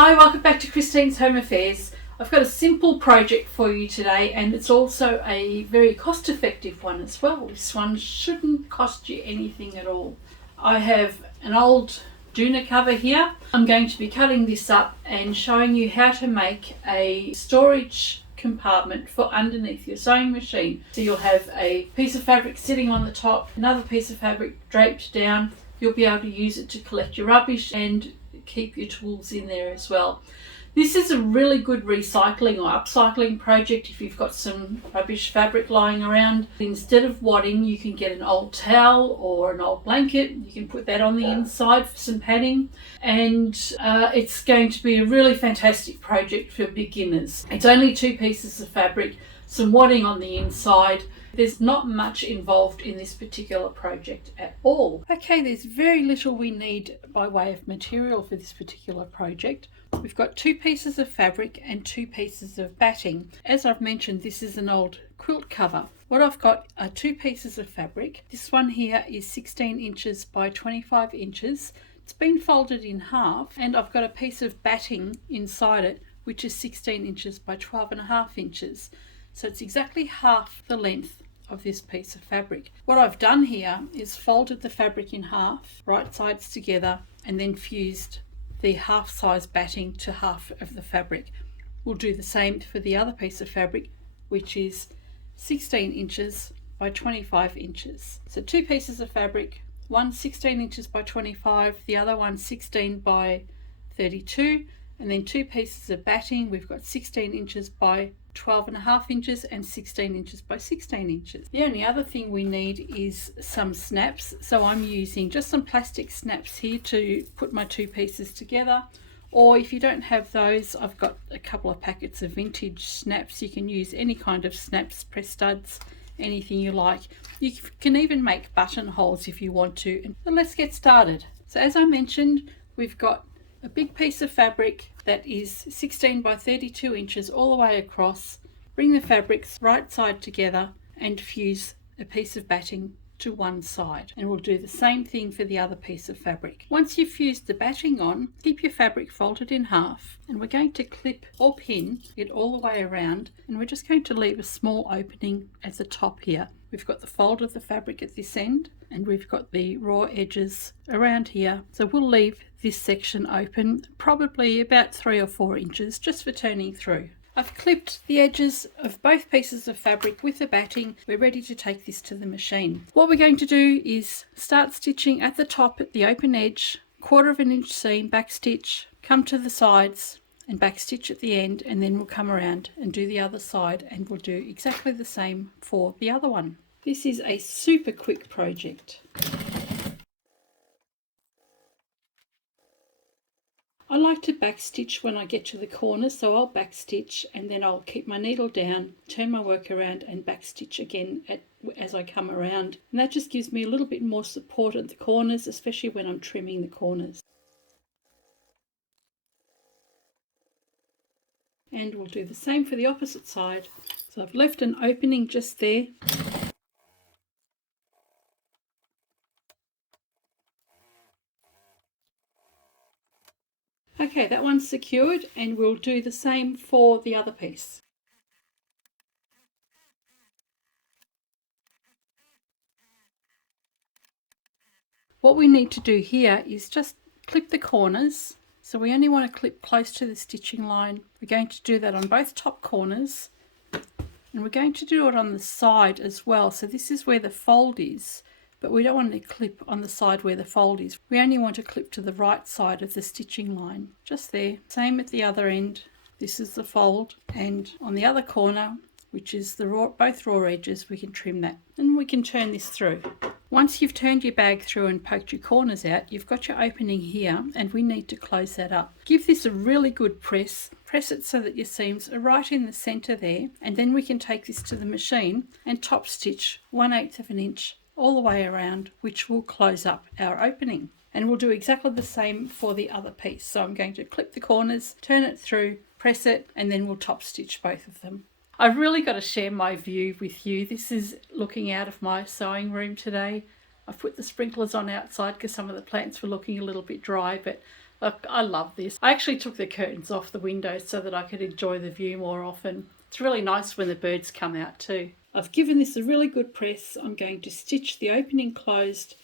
Hi, welcome back to Christine's Home Affairs. I've got a simple project for you today, and it's also a very cost-effective one as well. This one shouldn't cost you anything at all. I have an old doona cover here. I'm going to be cutting this up and showing you how to make a storage compartment for underneath your sewing machine. So you'll have a piece of fabric sitting on the top, another piece of fabric draped down. You'll be able to use it to collect your rubbish and keep your tools in there as well. This is a really good recycling or upcycling project if you've got some rubbish fabric lying around. Instead of wadding, you can get an old towel or an old blanket. You can put that on the inside for some padding, and it's going to be a really fantastic project for beginners. It's only 2 pieces of fabric, some wadding on the inside. There's not much involved in this particular project at all. Okay, there's very little we need by way of material for this particular project. We've got 2 pieces of fabric and 2 pieces of batting. As I've mentioned, this is an old quilt cover. What I've got are 2 pieces of fabric. This one here is 16 inches by 25 inches. It's been folded in half, and I've got a piece of batting inside it, which is 16 inches by 12.5 inches. So it's exactly half the length of this piece of fabric. What I've done here is folded the fabric in half, right sides together, and then fused the half size batting to half of the fabric. We'll do the same for the other piece of fabric, which is 16 inches by 25 inches. So 2 pieces of fabric, one 16 inches by 25, the other one 16 by 32, and then 2 pieces of batting. We've got 16 inches by 12.5 inches and 16 inches by 16 inches. The only other thing we need is some snaps. So I'm using just some plastic snaps here to put my 2 pieces together. Or if you don't have those, I've got a couple of packets of vintage snaps. You can use any kind of snaps, press studs, anything you like. You can even make buttonholes if you want to. And so let's get started. So as I mentioned, we've got a big piece of fabric that is 16 by 32 inches all the way across. Bring the fabrics right side together and fuse a piece of batting to one side, and we'll do the same thing for the other piece of fabric. Once you've fused the batting on, keep your fabric folded in half, and we're going to clip or pin it all the way around, and we're just going to leave a small opening at the top here. We've got the fold of the fabric at this end, and we've got the raw edges around here. So we'll leave this section open, probably about 3 or 4 inches, just for turning through. I've clipped the edges of both pieces of fabric with the batting. We're ready to take this to the machine. What we're going to do is start stitching at the top at the open edge, 1/4 inch seam, back stitch, come to the sides and back stitch at the end, and then we'll come around and do the other side, and we'll do exactly the same for the other one. This is a super quick project. I like to back stitch when I get to the corners, so I'll back stitch and then I'll keep my needle down, turn my work around and back stitch again as I come around. And that just gives me a little bit more support at the corners, especially when I'm trimming the corners. And we'll do the same for the opposite side. So I've left an opening just there. Okay, that one's secured, and we'll do the same for the other piece. What we need to do here is just clip the corners. So we only want to clip close to the stitching line. We're going to do that on both top corners, and we're going to do it on the side as well. So this is where the fold is, but we don't want to clip on the side where the fold is. We only want to clip to the right side of the stitching line, just there. Same at the other end. This is the fold, and on the other corner, which is both raw edges, we can trim that, and we can turn this through. Once you've turned your bag through and poked your corners out, you've got your opening here, and we need to close that up. Give this a really good press. Press it so that your seams are right in the center there, and then we can take this to the machine and top stitch 1/8 inch all the way around, which will close up our opening. And we'll do exactly the same for the other piece. So I'm going to clip the corners, turn it through, press it, and then we'll top stitch both of them. I've really got to share my view with you. This is looking out of my sewing room today. I've put the sprinklers on outside because some of the plants were looking a little bit dry, but Look, I love this. I actually took the curtains off the windows so that I could enjoy the view more often. It's really nice when the birds come out too. I've given this a really good press. I'm going to stitch the opening closed.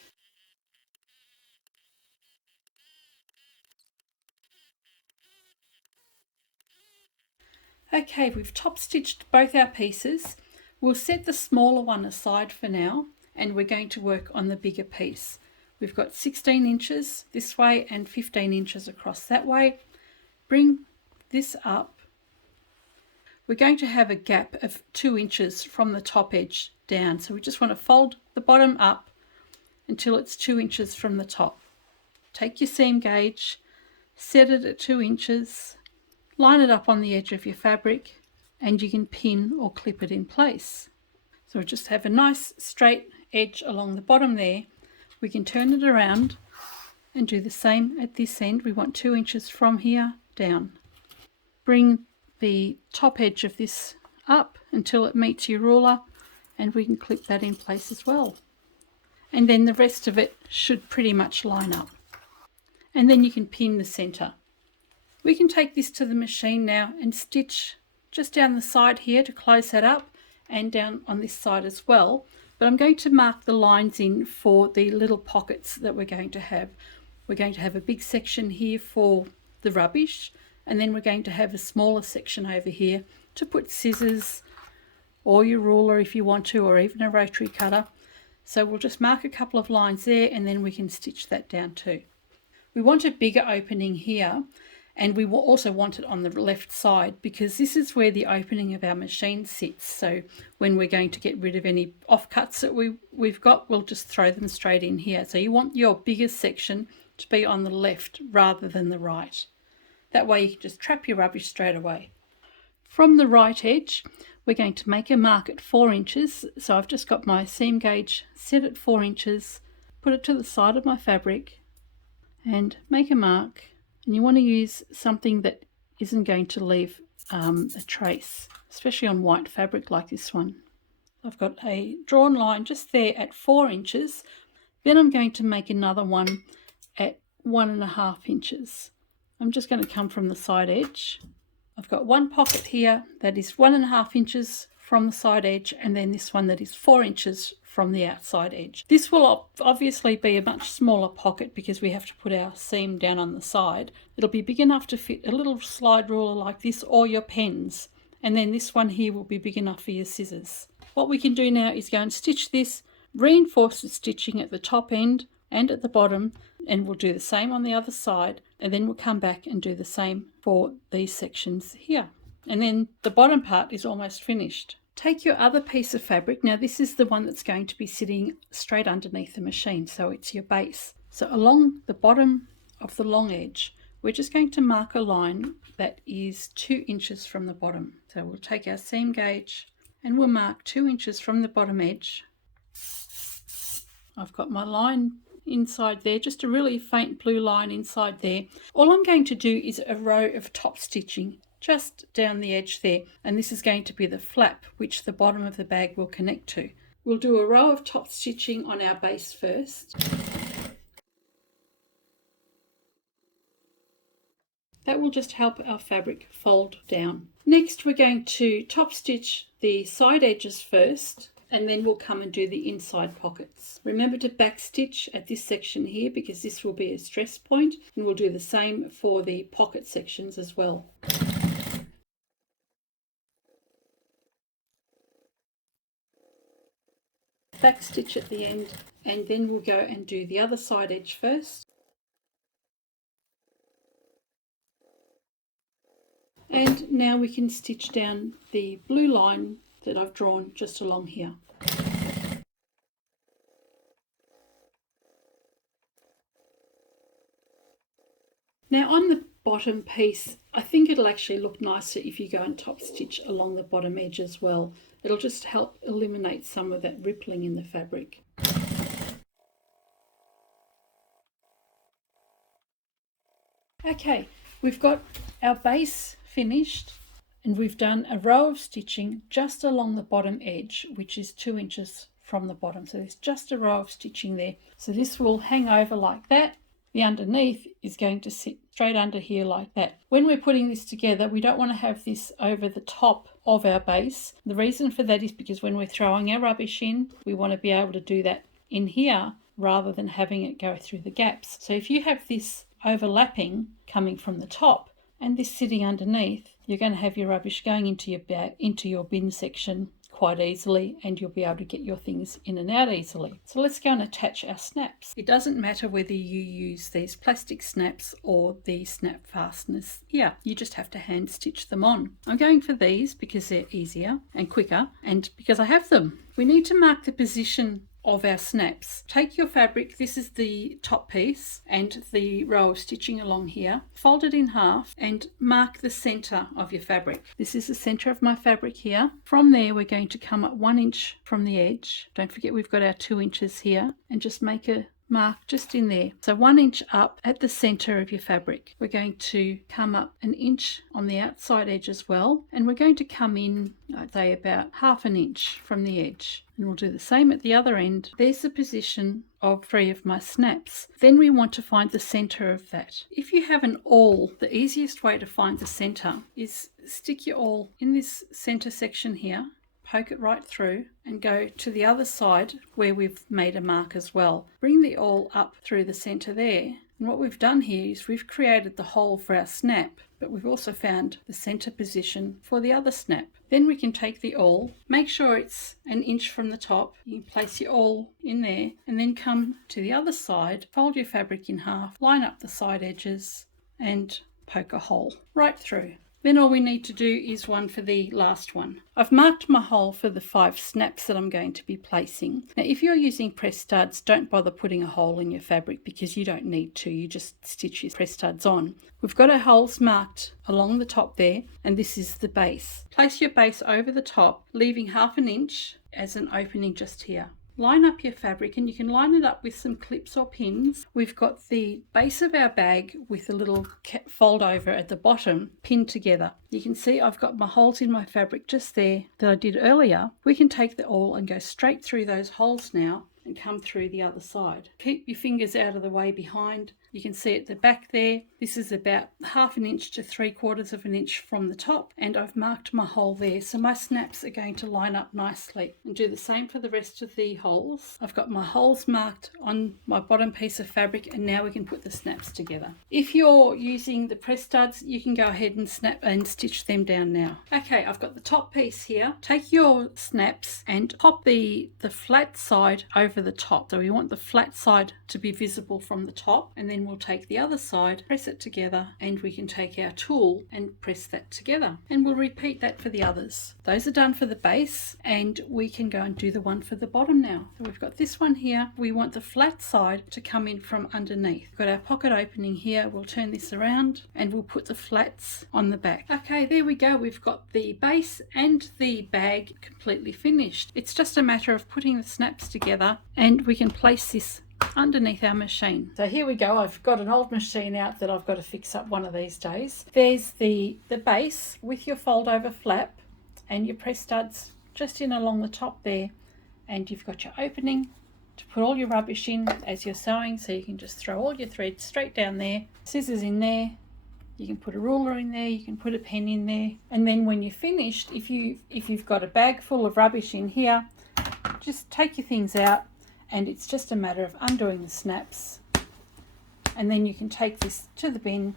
Okay, we've top stitched both our pieces. We'll set the smaller one aside for now, and we're going to work on the bigger piece. We've got 16 inches this way and 15 inches across that way. Bring this up. We're going to have a gap of 2 inches from the top edge down, so we just want to fold the bottom up until it's 2 inches from the top. Take your seam gauge, set it at 2 inches, line it up on the edge of your fabric, and you can pin or clip it in place. So we just have a nice straight edge along the bottom there. We can turn it around and do the same at this end. We want 2 inches from here down. Bring the top edge of this up until it meets your ruler, and we can clip that in place as well. And then the rest of it should pretty much line up. And then you can pin the center. We can take this to the machine now and stitch just down the side here to close that up, and down on this side as well. But I'm going to mark the lines in for the little pockets that we're going to have. We're going to have a big section here for the rubbish, and then we're going to have a smaller section over here to put scissors or your ruler if you want to, or even a rotary cutter. So we'll just mark a couple of lines there, and then we can stitch that down too. We want a bigger opening here, and we will also want it on the left side, because this is where the opening of our machine sits. So when we're going to get rid of any offcuts that we've got, we'll just throw them straight in here. So you want your biggest section to be on the left rather than the right. That way you can just trap your rubbish straight away. From the right edge, we're going to make a mark at 4 inches. So I've just got my seam gauge set at 4 inches, put it to the side of my fabric and make a mark. And you want to use something that isn't going to leave a trace, especially on white fabric like this one. I've got a drawn line just there at 4 inches. Then I'm going to make another one at 1.5 inches. I'm just going to come from the side edge. I've got one pocket here that is 1.5 inches from the side edge, and then this one that is 4 inches from the outside edge. This will obviously be a much smaller pocket because we have to put our seam down on the side. It'll be big enough to fit a little slide ruler like this or your pens, and then this one here will be big enough for your scissors. What we can do now is go and stitch this, reinforce the stitching at the top end and at the bottom, and we'll do the same on the other side, and then we'll come back and do the same for these sections here. And then the bottom part is almost finished. Take your other piece of fabric. Now this is the one that's going to be sitting straight underneath the machine, so it's your base. So along the bottom of the long edge, we're just going to mark a line that is 2 inches from the bottom. So we'll take our seam gauge and we'll mark 2 inches from the bottom edge. I've got my line inside there, just a really faint blue line inside there. All I'm going to do is a row of top stitching just down the edge there, and this is going to be the flap which the bottom of the bag will connect to. We'll do a row of top stitching on our base first. That will just help our fabric fold down. Next we're going to top stitch the side edges first, and then we'll come and do the inside pockets. Remember to back stitch at this section here because this will be a stress point, and we'll do the same for the pocket sections as well. Back stitch at the end, and then we'll go and do the other side edge first. And now we can stitch down the blue line that I've drawn just along here. Now on the bottom piece, I think it'll actually look nicer if you go and top stitch along the bottom edge as well. It'll just help eliminate some of that rippling in the fabric. Okay, we've got our base finished, and we've done a row of stitching just along the bottom edge, which is 2 inches from the bottom. So there's just a row of stitching there. So this will hang over like that, the underneath is going to sit straight under here like that. When we're putting this together, we don't want to have this over the top of our base. The reason for that is because when we're throwing our rubbish in, we want to be able to do that in here rather than having it go through the gaps. So if you have this overlapping coming from the top and this sitting underneath, you're going to have your rubbish going into your bag, into your bin section quite easily, and you'll be able to get your things in and out easily. So let's go and attach our snaps. It doesn't matter whether you use these plastic snaps or the snap fasteners here. You just have to hand stitch them on. I'm going for these because they're easier and quicker, and because I have them. We need to mark the position of our snaps. Take your fabric, this is the top piece and the row of stitching along here, fold it in half and mark the center of your fabric. This is the center of my fabric here. From there we're going to come up 1 inch from the edge. Don't forget we've got our 2 inches here, and just make a mark just in there. So 1 inch up at the center of your fabric. We're going to come up 1 inch on the outside edge as well, and we're going to come in, I'd say, about 1/2 inch from the edge. And we'll do the same at the other end. There's the position of 3 of my snaps. Then we want to find the center of that. If you have an awl, the easiest way to find the center is stick your awl in this center section here, poke it right through and go to the other side where we've made a mark as well. Bring the awl up through the center there. And what we've done here is we've created the hole for our snap, but we've also found the center position for the other snap. Then we can take the awl, make sure it's 1 inch from the top. You can place your awl in there and then come to the other side, fold your fabric in half, line up the side edges and poke a hole right through. Then all we need to do is one for the last one. I've marked my hole for the 5 snaps that I'm going to be placing. Now if you're using press studs, don't bother putting a hole in your fabric because you don't need to. You just stitch your press studs on. We've got our holes marked along the top there, and this is the base. Place your base over the top, leaving 1/2 inch as an opening just here. Line up your fabric, and you can line it up with some clips or pins. We've got the base of our bag with a little fold over at the bottom pinned together. You can see I've got my holes in my fabric just there that I did earlier. We can take the awl and go straight through those holes now and come through the other side. Keep your fingers out of the way behind. You can see at the back there, this is about 1/2 inch to 3/4 inch from the top, and I've marked my hole there, so my snaps are going to line up nicely. And do the same for the rest of the holes. I've got my holes marked on my bottom piece of fabric, and now we can put the snaps together. If you're using the press studs, you can go ahead and snap and stitch them down now. Okay, I've got the top piece here. Take your snaps and pop the flat side over the top. So we want the flat side to be visible from the top, and then we'll take the other side, press it together, and we can take our tool and press that together. And we'll repeat that for the others. Those are done for the base, and we can go and do the one for the bottom now. So we've got this one here. We want the flat side to come in from underneath. We've got our pocket opening here. We'll turn this around and we'll put the flats on the back. Okay, there we go. We've got the base and the bag completely finished. It's just a matter of putting the snaps together, and we can place this underneath our machine. So here we go. I've got an old machine out that I've got to fix up one of these days. There's the base with your fold over flap and your press studs just in along the top there, and you've got your opening to put all your rubbish in as you're sewing, so you can just throw all your threads straight down there, scissors in there. You can put a ruler in there, you can put a pen in there, and then when you're finished, if you've got a bag full of rubbish in here, just take your things out, and it's just a matter of undoing the snaps, and then you can take this to the bin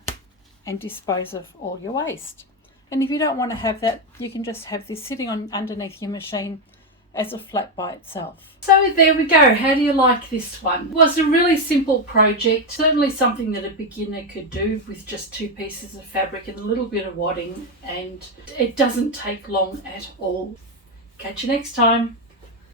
and dispose of all your waste. And if you don't want to have that, you can just have this sitting on underneath your machine as a flat by itself. So there we go. How do you like this one? It was a really simple project, certainly something that a beginner could do with just 2 pieces of fabric and a little bit of wadding, and it doesn't take long at all. Catch you next time.